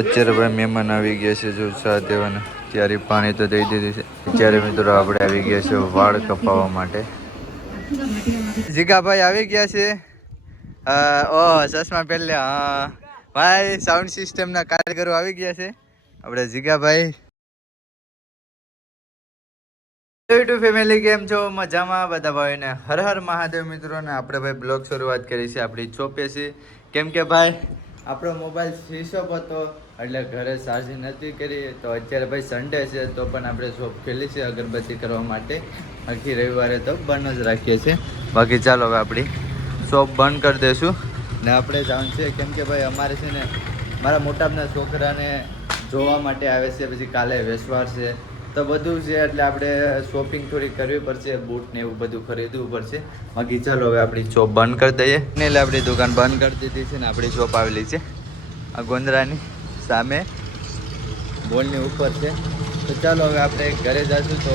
અત્યારે ભાઈ મહેમાન આવી ગયા છે જો ચા દેવાના ત્યારે પાણી તો દઈ દીધી છે. અત્યારે મિત્રો આપણે આવી ગયા છે વાળ કપાવવા માટે. જીગાભાઈ આવી ગયા છે. ઓહ ચશ્મા પહેલે. હા ભાઈ સાઉન્ડ સિસ્ટમના કારીગરો આવી ગયા છે આપણે જીગાભાઈ. યુટ્યુબ ફેમિલી કેમ છો? મજામાં બધા ભાઈને હર હર મહાદેવ મિત્રો. ને આપણે ભાઈ બ્લોગ શરૂઆત કરી છે આપણી ચોપે છે. કેમ કે ભાઈ આપણો મોબાઈલ સ્વિચ ઓફ હતો એટલે ઘરે ચાર્જિંગ નથી કરી. તો અત્યારે ભાઈ સન્ડે છે તો પણ આપણે શોપ ખોલી છે અગરબત્તી કરવા માટે. આખી રવિવારે તો બંધ જ રાખીએ છીએ. બાકી ચાલો હવે આપણી શોપ બંધ કરી દઈશું ને આપણે જવાનું છે. કેમ કે ભાઈ અમારે છે ને મારા મોટાભાઈના છોકરાને જોવા માટે આવે છે. પછી કાલે વેસવાર છે તો બધું છે એટલે આપણે શોપિંગ થોડી કરવી પડશે. બૂટ ને એવું બધું ખરીદવું પડશે. બાકી ચાલો હવે આપણી શોપ બંધ કરી દઈએ ને એટલે આપણી દુકાન બંધ કરી દીધી છે ને આપણી શોપ આવેલી છે આ ગોંદરાની સામે બોલની ઉપર છે. તો ચાલો હવે આપણે ઘરે જઈશું. તો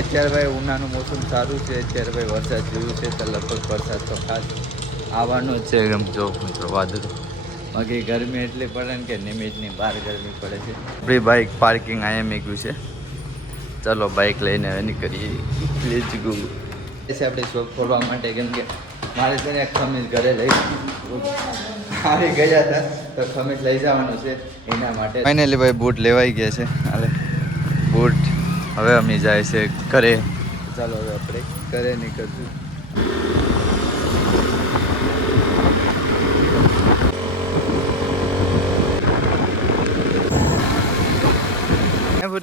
અત્યારે ભાઈ ઉનાળાનું મોસમ સારું છે. અત્યારે ભાઈ વરસાદ જોયું છે તો લગભગ વરસાદ તો ખાસ આવવાનો જ છે. એમ જો મિત્રો વાદળ. બાકી ગરમી એટલી પડે ને કે નિમિતની બહાર ગરમી પડે છે. આપણી બાઇક પાર્કિંગ અહીંયા મૂક્યું છે. ચાલો બાઇક લઈને નીકળીએ. Let's go. છે આપણે શોપ ખોલવા માટે. કેમ કે મારે છે ને ખમીસ ઘરે લઈ આવી ગયા હતા તો ખમીસ લઈ જવાનું છે એના માટે. ફાઇનલી ભાઈ બૂટ લેવાઈ ગયા છે. હાલે બૂટ હવે અમે જાય છે ઘરે. ચાલો હવે આપણે ઘરે નીકળશું.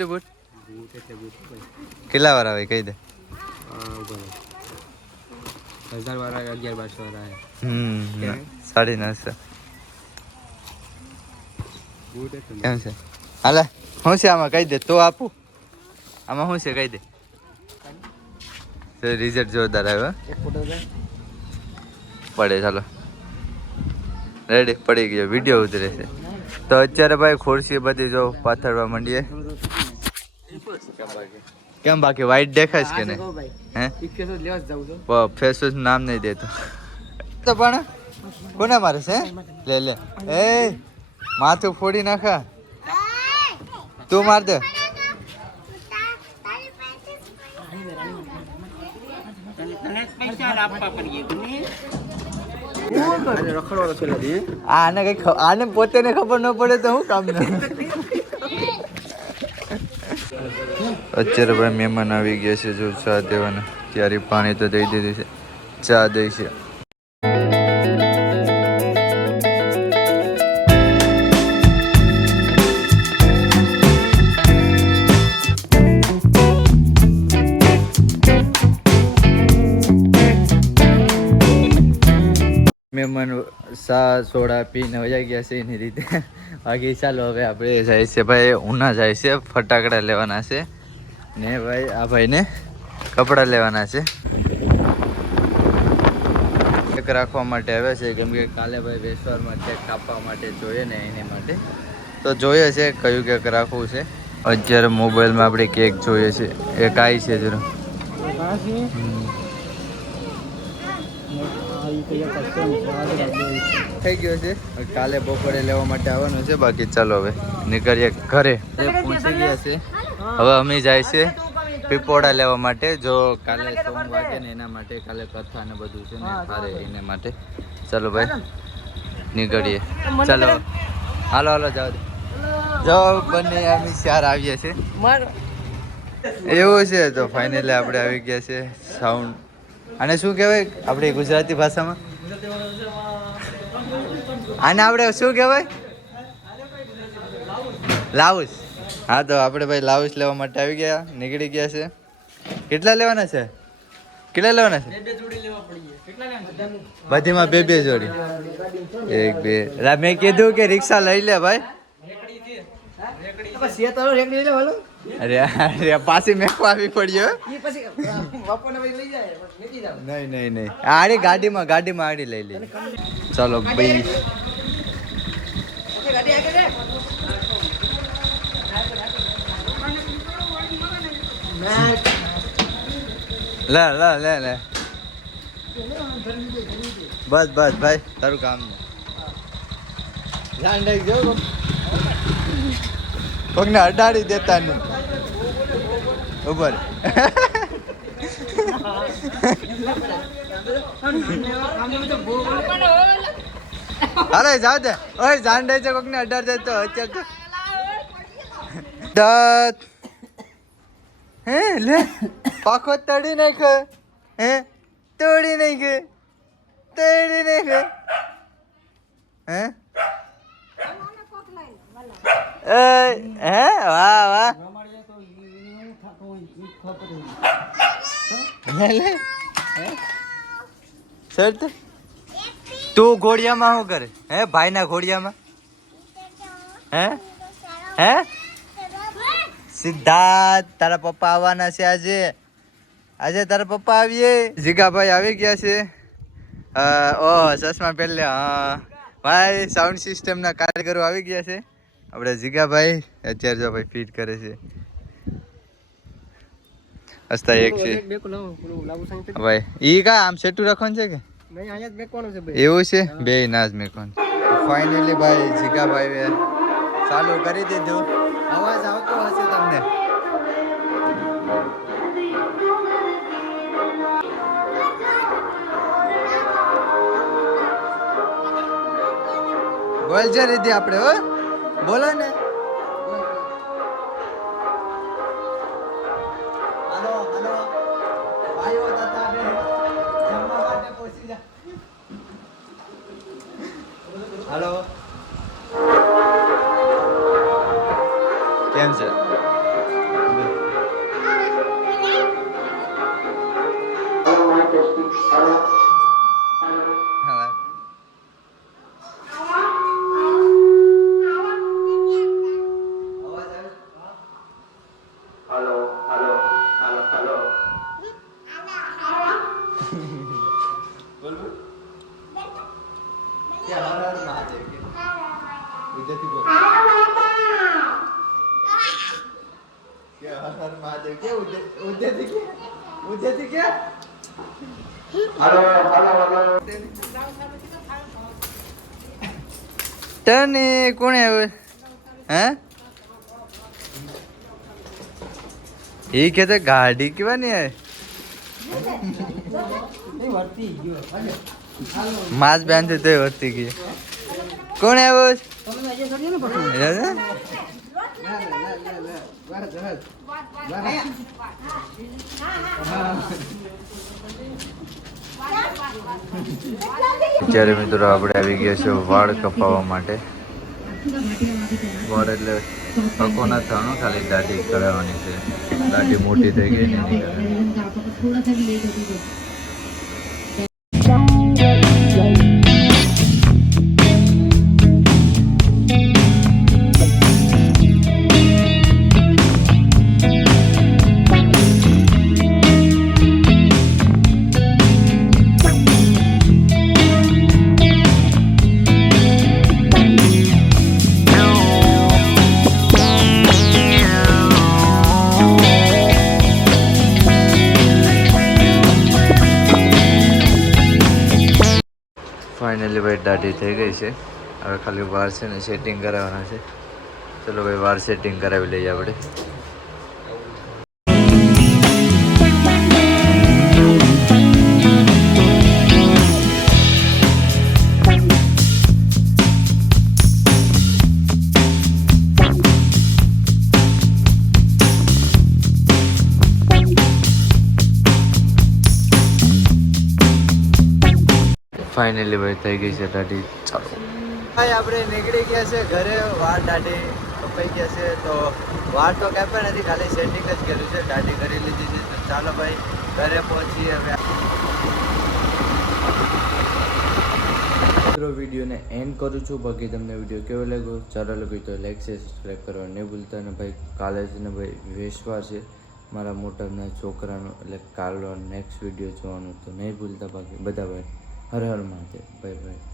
બૂટ કેટલા વાર આવે કહી દે. 1000 वाला 1100 वाला है. 950. કેમ છે? હાલે શું છે આમાં કહી દે તો આપું. આમાં શું છે કહી દે. રિઝલ્ટ જોરદાર આવ્યો. પડે ચાલો રેડી પડી ગયો. વિડીયો ઉતરે છે તો અત્યારે ભાઈ ખુરશી બધી જો પાથરવા માંડીએ. કેમ બાકી વાઈટ દેખાય કે નહીં? હે ફેસ વોશ નામ નહીં દેતો તો પણ કોને મારે છે? લે લે એ માથું ફોડી નાખા. તું માર દે. આને કઈ આને પોતે ને ખબર ન પડે તો હું કામ ન. અત્યારે ભાઈ મહેમાન આવી ગયા છે જો ચા દેવાના ત્યારે પાણી તો દઈ દીધી છે. ચા દઈ છે. મહેમાન ચા સોડા પીને વયા ગયા છે એની રીતે. બાકી ચાલો હવે આપણે જાય છે ભાઈ ઉના જાય છે. ફટાકડા લેવાના છે ને ભાઈ આ ભાઈને કપડાં લેવાના છે. કેક રાખવા માટે આવે છે કેમ કે કાલે ભાઈ વેસવારમાં કેક કાપવા માટે જોઈએ ને એની માટે તો જોઈએ છે કયું કેક રાખવું છે. અત્યારે મોબાઈલમાં આપણે કેક જોઈએ છે. એક આવી છે જરા થઈ ગયો છે. કાલે બપોરે લેવા માટે આવવાનું છે. બાકી ચાલો હવે નીકળીએ ઘરે. પહોંચી ગયા છે. હવે અમે જાય છે પીપોડા લેવા માટે. જો કાલે સોમવાર છે ને એના માટે કાલે કથા ને બધું છે ને સારે એના માટે. ચાલો ભાઈ નીકળીએ. ચાલો હાલો હાલો જાઓ જાઓ. બંને અમે 4 આવીએ છીએ એવું છે. તો ફાઇનલી આપણે આવી ગયા છે. સાઉન્ડ આને શું કહેવાય આપણી ગુજરાતી ભાષામાં? આને આપણે શું કહેવાય? લાઉસ. હા તો આપણે ભાઈ લાઉસ લેવા માટે આવી ગયા. નીકળી ગયા છે. કેટલા લેવાના છે? કેટલા લેવાના છે? બધીમાં 2 જોડી. 1 2 મેં કીધું કે રિક્ષા લઈ લે ભાઈ. અરે અરે પાછી મેકવા આવી પડ્યો. નહીં નહીં નહીં આડી ગાડીમાં આડી લઈ લે. ચાલો ભાઈ લે લે લે લે બસ બસ ભાઈ તારું કામ ધ્યાન રાખજો પગને અડાડી દેતા નહીં ઉપર અરે જાવ દે ઓય જાન દે છે કોકને અડાડ દે તો અત્યારે તો દાંત હે લે પાખો તડી નાખ હે તોડી નાખ હે હે વાહ વાહ લે સર તું ઘોડિયામાં શું કરે હે ભાઈના ઘોડિયામાં હે હે સિદ્ધાર્થ તારા પપ્પા આવવાના છે આજે તારા પપ્પા આવીએ જીગાભાઈ આવી ગયા છે ઓહ ચશ્મા પહેલે હા ભાઈ સાઉન્ડ સિસ્ટમના કારીગરો આવી ગયા છે આપણે જીગાભાઈ અત્યારે જો ભાઈ ફિટ કરે છે હસતા એક છે ભાઈ ઈ કા આમ સેટું રાખવાનું છે કે એવું છે બે ના જ મેકવાનું ફાઇનલી ભાઈ જીગાભાઈ ચાલુ કરી દીધું અવાજ આવતો હશે તમને બોલજે રીધી આપણે હો બોલો ને હાલો હાલો ભાઈઓ તથા બહેનો જમવા માટે પહોંચી જા હાલો કેમ છે ટની કોણે આવ્યું હે એ કે ગાડી કેવાની હે માસ બેન થી તો વર્તી ગઈ કોણ આવ્યું અત્યારે મિત્રો આપણે આવી ગયા છે વાળ કપાવવા માટે વાળ એટલે પકો ના થવાનું ખાલી દાઢી કરાવવાની છે દાઢી મોટી થઈ ગઈ ને ફાઇનલી ભાઈ દાઢી થઈ ગઈ છે હવે ખાલી વાળ છે ને સેટિંગ કરાવવાના છે ચલો ભાઈ વાળ સેટિંગ કરાવી લઈએ આપણે ફાઇનલી ભાઈ થઈ ગઈ છે દાઢી ચાલો ભાઈ આપણે નીકળી ગયા છે ઘરે વાળ દાઢી કપાઈ ગયા છે તો વાળ તો કાપ્યા નથી ખાલી સેટિંગ જ કર્યું છે દાઢી કરી લીધી છે તો ચાલો ભાઈ ઘરે પહોંચીએ હવે મિત્રો વિડીયોને એન્ડ કરું છું બાકી તમને વિડીયો કેવો લાગ્યો ચાલો લાગ્યો તો લાઈક છે સબસ્ક્રાઈબ કરવા નહીં ભૂલતા અને ભાઈ કાલે જ ને ભાઈ વેસવા છે મારા મોટાના છોકરાનો એટલે કાલનો નેક્સ્ટ વિડીયો જોવાનું તો નહીં ભૂલતા બાકી બધા ભાઈ હર હર મહાદેવ બાય બાય